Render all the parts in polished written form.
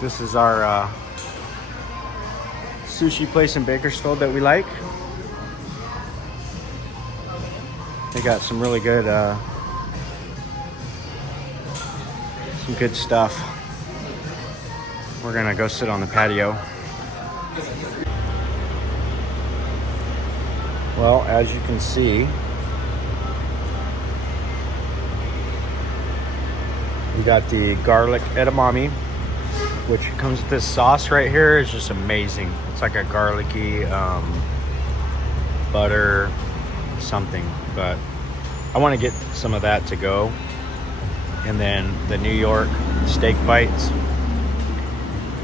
This is our sushi place in Bakersfield that we like. They got some really good, some good stuff. We're gonna go sit on the patio. Well, as you can see, we got the garlic edamame, which comes with this sauce right here. Is just amazing. It's like a garlicky butter something, but I want to get some of that to go. And then the New York steak bites,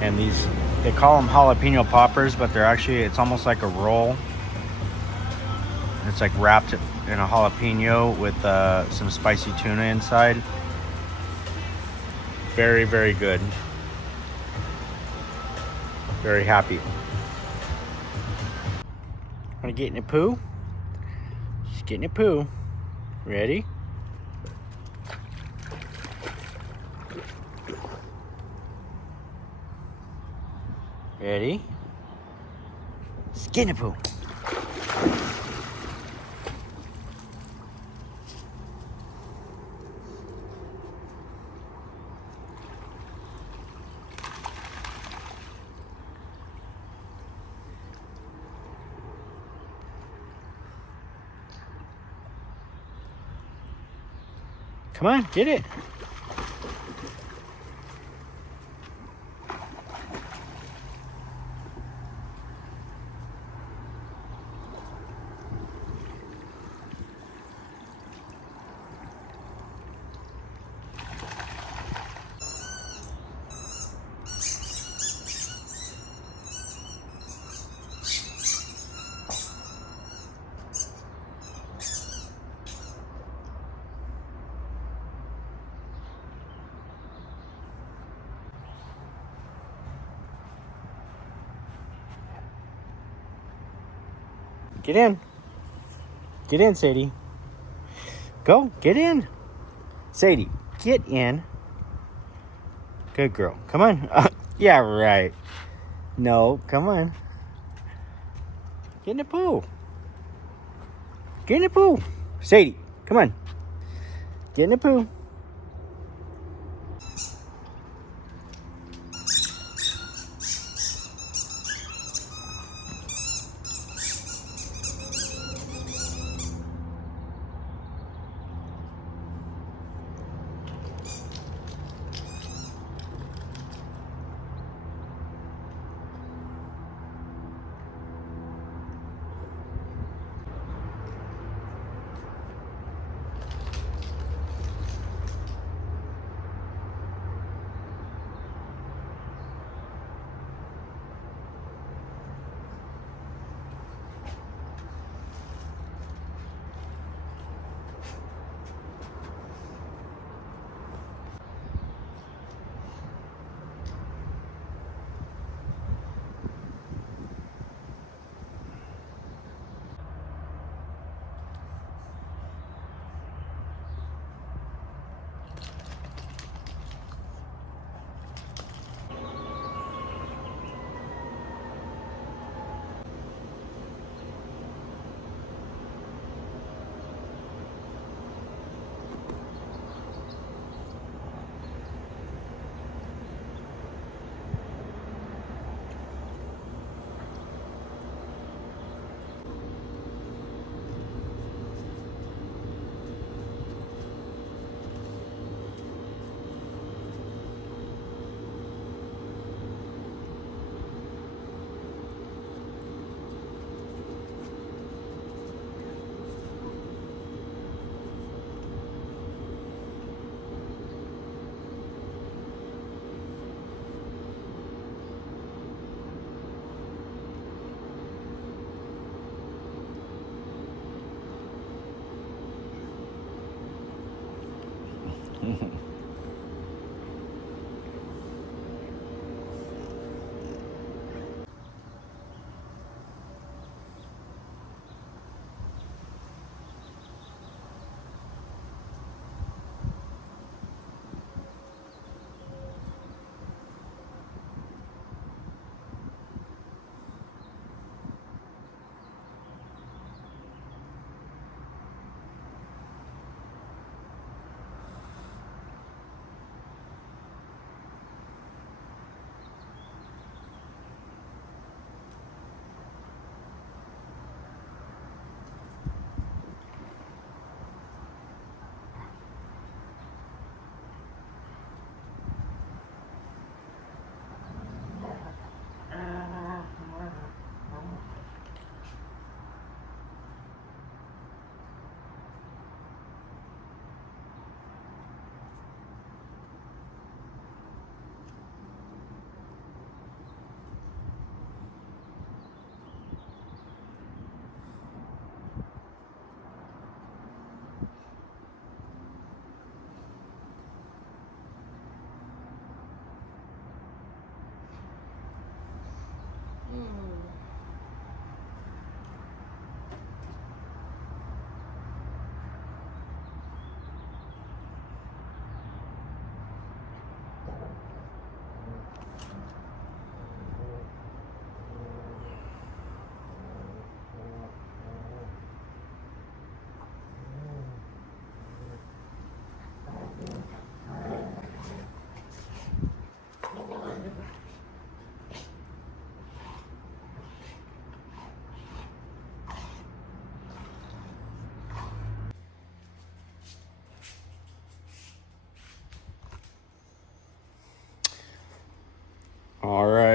and these, they call them jalapeno poppers, but they're actually, it's almost like a roll. It's like wrapped in a jalapeno with some spicy tuna inside. Very, very good. Very happy. Want to get in a poo? Just get in a poo. Ready? Ready? Just get in a poo. Come on, get it. Get in. Get in, Sadie. Go, get in. Sadie, get in. Good girl. Come on. Yeah, right. No, come on. Get in the pool. Get in the pool. Sadie, come on. Get in the pool.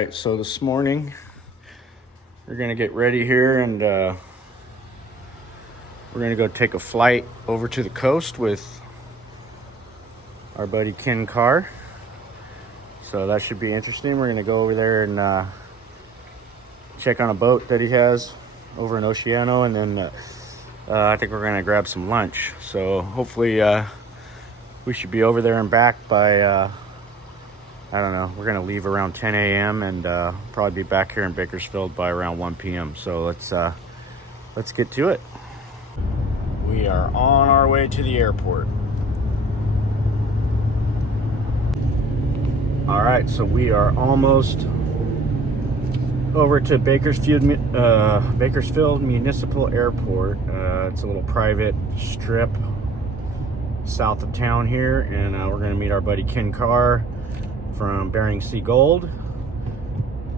right, so this morning we're gonna get ready here, and we're gonna go take a flight over to the coast with our buddy Ken Kerr. So that should be interesting. We're gonna go over there and check on a boat that he has over in Oceano, and then I think we're gonna grab some lunch. So hopefully we should be over there and back by I don't know, we're gonna leave around 10 a.m. and probably be back here in Bakersfield by around 1 p.m. So let's get to it. We are on our way to the airport. All right, so we are almost over to Bakersfield Municipal Airport. It's a little private strip south of town here, and we're gonna meet our buddy Ken Kerr from Bering Sea Gold.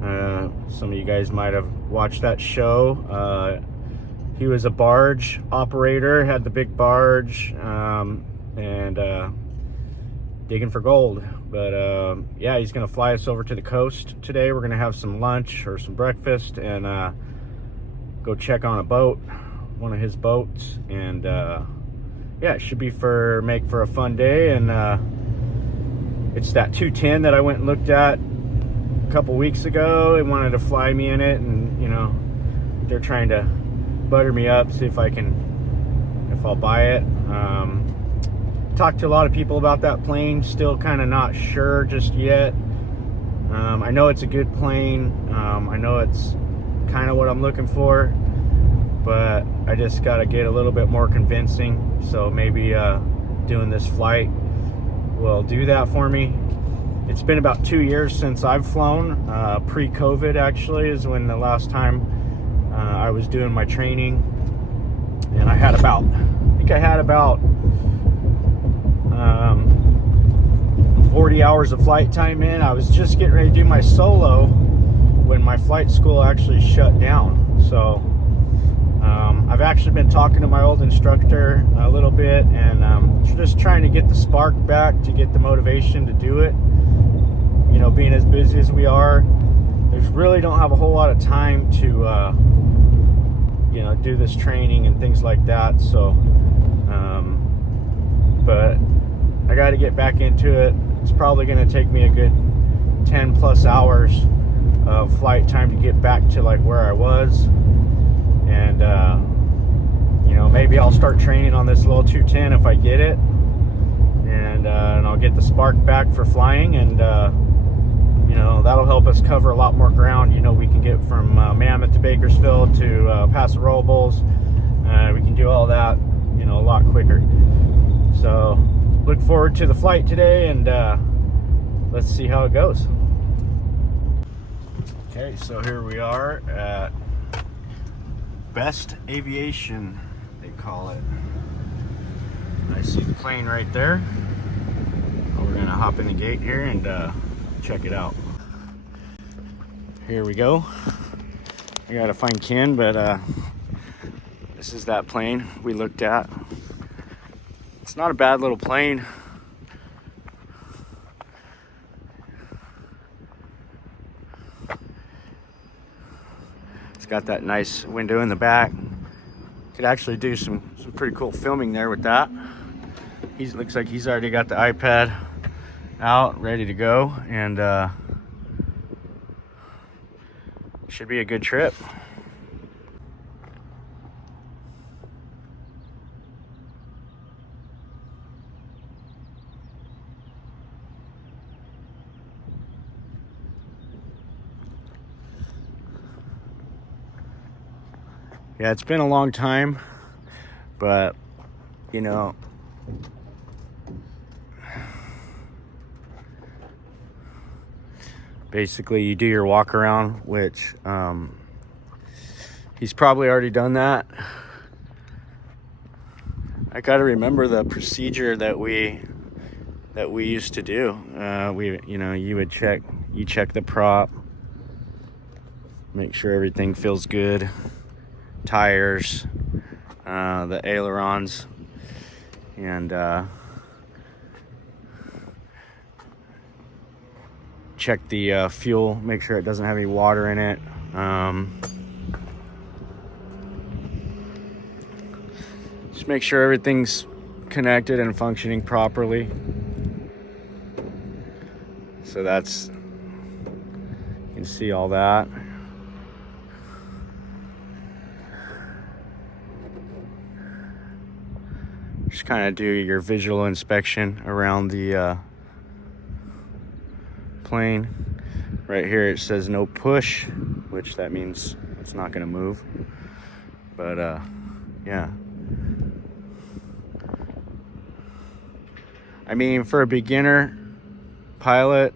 Some of you guys might have watched that show. He was a barge operator, had the big barge, and digging for gold. But yeah, he's gonna fly us over to the coast today. We're gonna have some lunch or some breakfast and go check on a boat, one of his boats, and yeah, it should be make for a fun day. And it's that 210 that I went and looked at a couple weeks ago. They wanted to fly me in it, and you know, they're trying to butter me up, see if I'll buy it. Talked to a lot of people about that plane, still kind of not sure just yet. I know it's a good plane. I know it's kind of what I'm looking for, but I just got to get a little bit more convincing. So maybe doing this flight will do that for me. It's been about 2 years since I've flown. Pre-COVID actually is when the last time I was doing my training, and I had about 40 hours of flight time in. I was just getting ready to do my solo when my flight school actually shut down. So I've actually been talking to my old instructor a little bit, and just trying to get the spark back, to get the motivation to do it. You know, being as busy as we are, there's really don't have a whole lot of time to you know, do this training and things like that. So but I got to get back into it. It's probably going to take me a good 10 plus hours of flight time to get back to like where I was. And you know, maybe I'll start training on this little 210 if I get it, and I'll get the spark back for flying, and you know, that'll help us cover a lot more ground. You know, we can get from Mammoth to Bakersfield to Paso. We can do all that, you know, a lot quicker. So look forward to the flight today, and let's see how it goes. Okay, so here we are at Best Aviation, they call it. I see the plane right there. We're gonna hop in the gate here and check it out. Here we go. I gotta find Ken, but this is that plane we looked at. It's not a bad little plane. It's got that nice window in the back. Could actually do some pretty cool filming there with that. Looks like he's already got the iPad out, ready to go, and should be a good trip. Yeah, it's been a long time, but you know, basically you do your walk around, which he's probably already done that. I got to remember the procedure that we used to do. You check the prop, make sure everything feels good, tires, the ailerons, and check the fuel, make sure it doesn't have any water in it. Just make sure everything's connected and functioning properly. So that's, you can see all that. Just kind of do your visual inspection around the plane. Right here it says no push, which that means it's not going to move. But yeah. I mean, for a beginner pilot,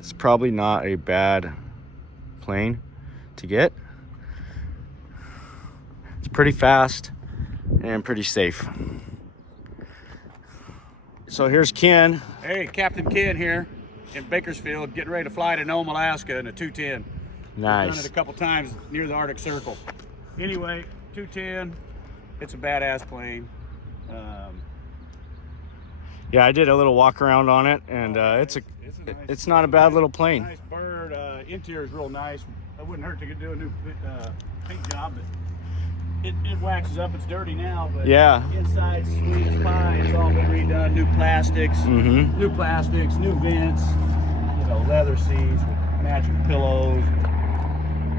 it's probably not a bad plane to get. It's pretty fast and pretty safe. So here's Ken. Hey, Captain Ken here in Bakersfield, getting ready to fly to Nome, Alaska in a 210. Nice. I've done it a couple times near the Arctic Circle. Anyway, 210, it's a badass plane. Yeah, I did a little walk around on it, and it's not a bad little plane. Nice bird. Interior is real nice. It wouldn't hurt to do a new paint job, but it waxes up. It's dirty now, but yeah, inside sweet as pie. It's all been redone. New plastics, new vents. You know, leather seats with matching pillows.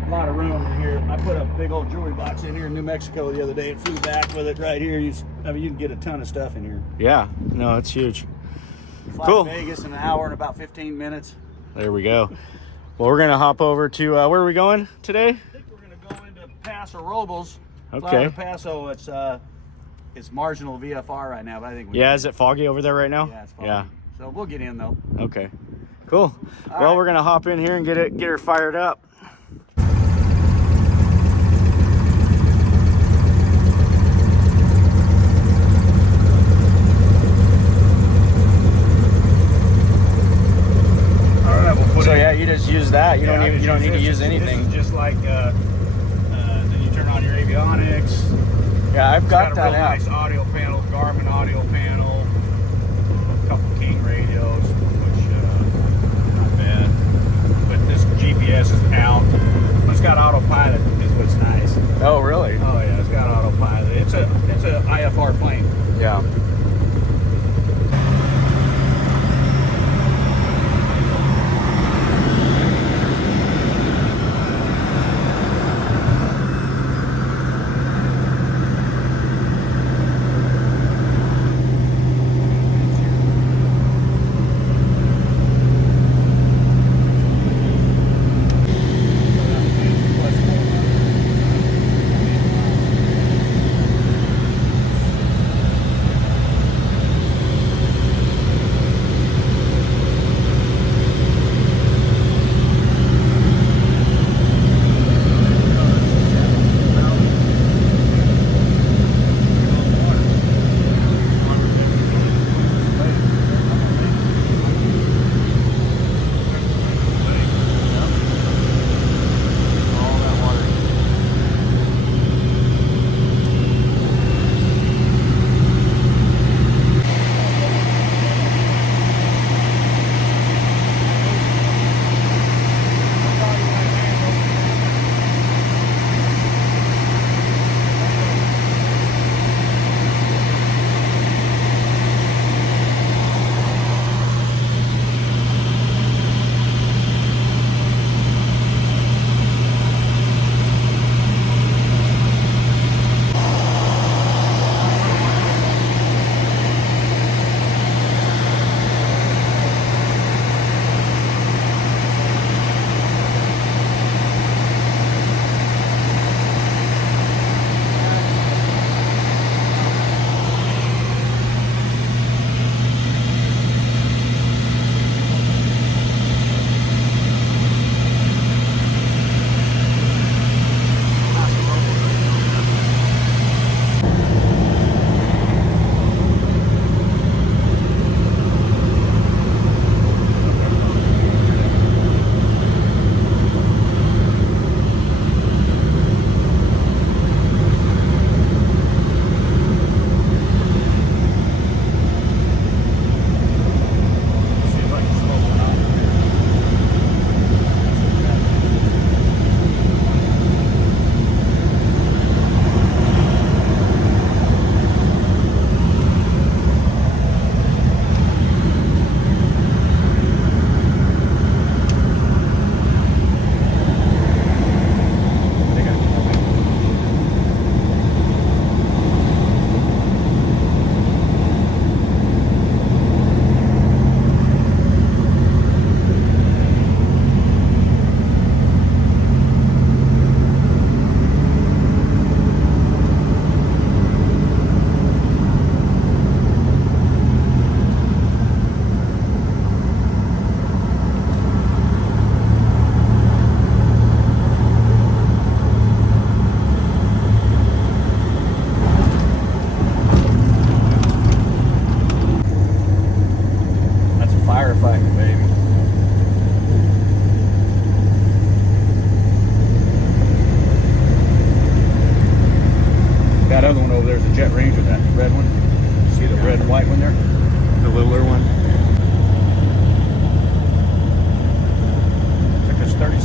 A lot of room in here. I put a big old jewelry box in here in New Mexico the other day and flew back with it right here. I mean, you can get a ton of stuff in here. Yeah, no, it's huge. Fly Cool. to Vegas in an hour and about 15 minutes. There we go. Well, we're gonna hop over to where are we going today? I think we're gonna go into Paso Robles. Okay. Fly to Paso. It's marginal VFR right now, but I think Yeah, is it foggy over there right now? Yeah, it's foggy. Yeah. So we'll get in though. Okay. Cool. All Well, right. we're gonna hop in here and get her fired up. So yeah, you just use that. You don't need to use anything. This is just like then you turn on your avionics. Yeah, I've got It's that a real app. nice audio panel, Garmin audio panel, a couple King radios, which not bad. But this GPS is out. It's got autopilot, is what's nice. Oh, really? Oh yeah, it's got autopilot. It's a IFR plane. Yeah.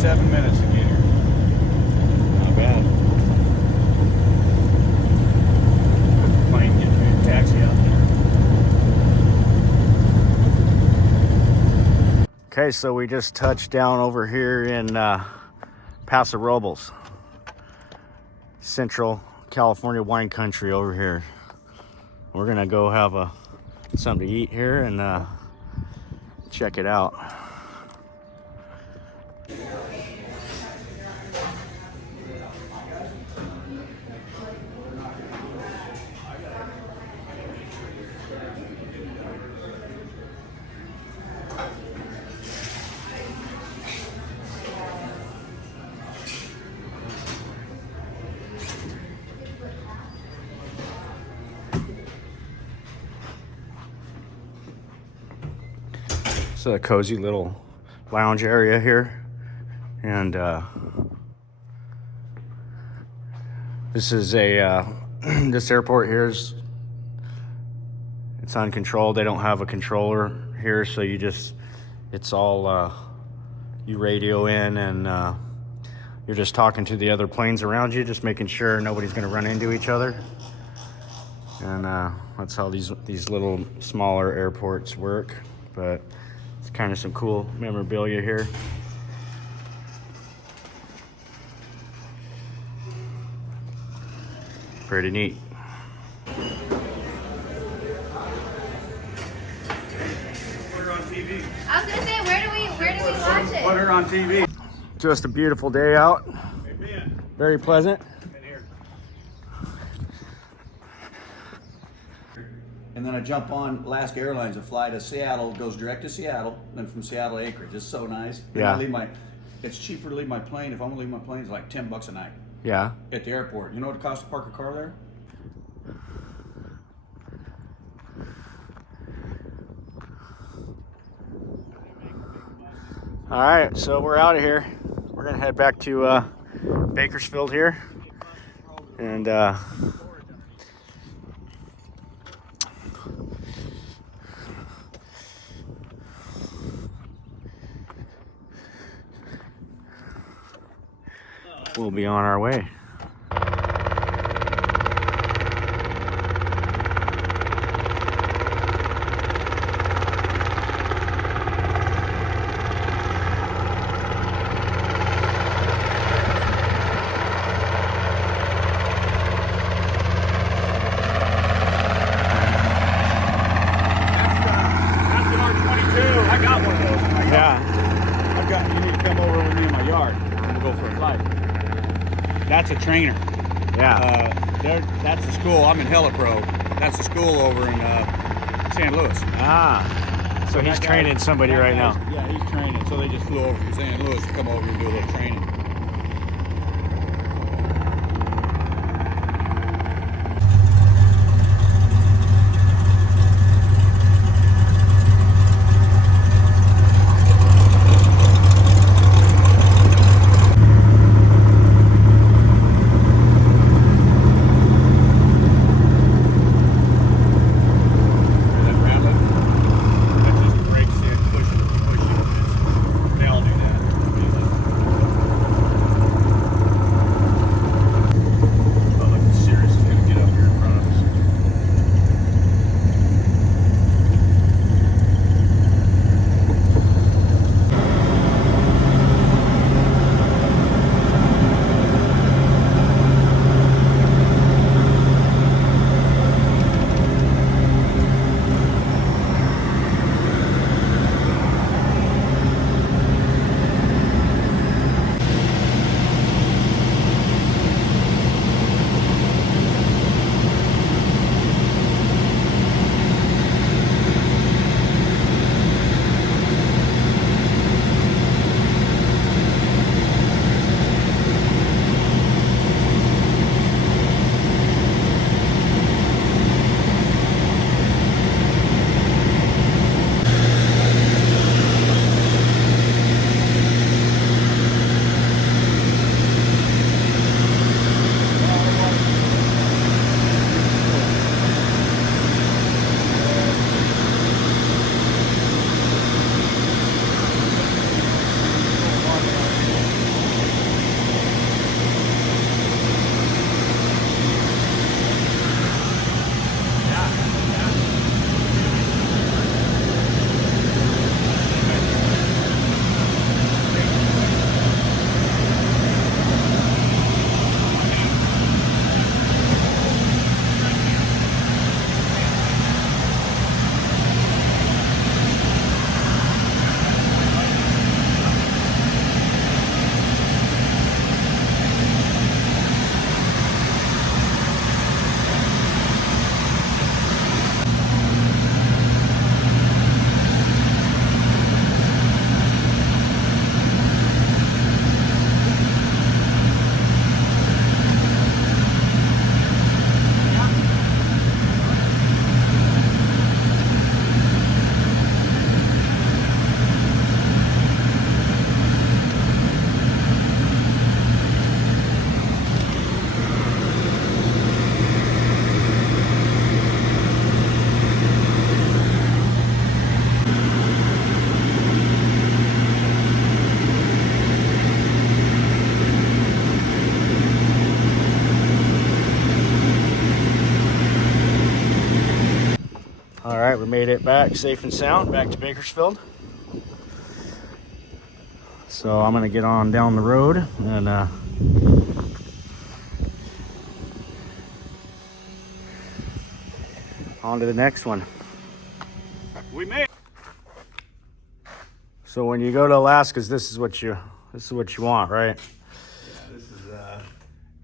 7 minutes to get here. Not bad. Plane getting me a taxi out there. Okay, so we just touched down over here in Paso Robles, Central California wine country over here. We're gonna go have something to eat here and check it out. It's a cozy little lounge area here, and this is a this airport here it's uncontrolled. They don't have a controller here, so it's all you radio in, and you're just talking to the other planes around you, just making sure nobody's going to run into each other. And that's how these little smaller airports work. But it's kind of some cool memorabilia here. Pretty neat. Put her on TV. I was gonna say, where do we watch it? Put her on TV. Just a beautiful day out. Amen. Very pleasant. In here. And then I jump on Alaska Airlines, a fly to Seattle, goes direct to Seattle, then from Seattle to Anchorage. It's so nice. Then Yeah. I leave it's cheaper to leave my plane. If I'm gonna leave my plane, it's like $10 a night Yeah. at the airport. You know what it costs to park a car there? All right, so we're out of here. We're gonna head back to Bakersfield here, and we'll be on our way. That's a trainer. Yeah. That's the school. I'm in Helipro. That's the school over in San Luis. Ah. So he's training somebody right now. Yeah, he's training. So they just flew over from San Luis to come over and do a little training. right, we made it back safe and sound, back to Bakersfield. So I'm gonna get on down the road and on to the next one. We made it. So when you go to Alaska's, this is what you want, right? Yeah, this is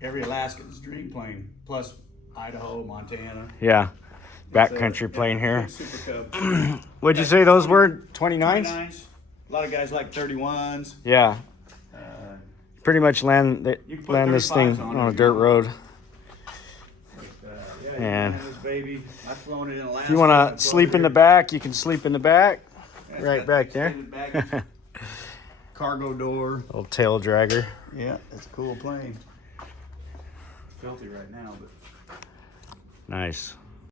every Alaskan's dream plane, plus Idaho, Montana. Yeah, backcountry plane here. Super Cub. What'd you say those were? 29s? 29s. A lot of guys like 31s. Yeah. Pretty much land You can put this 35s thing on on if a dirt you road. Yeah, And this baby. I've flown it in Alaska. If you want to sleep in the back, you can sleep in the back, It's right got back there. extended baggage, cargo door. Little tail dragger. Yeah, it's a cool plane. It's filthy right now, but Nice.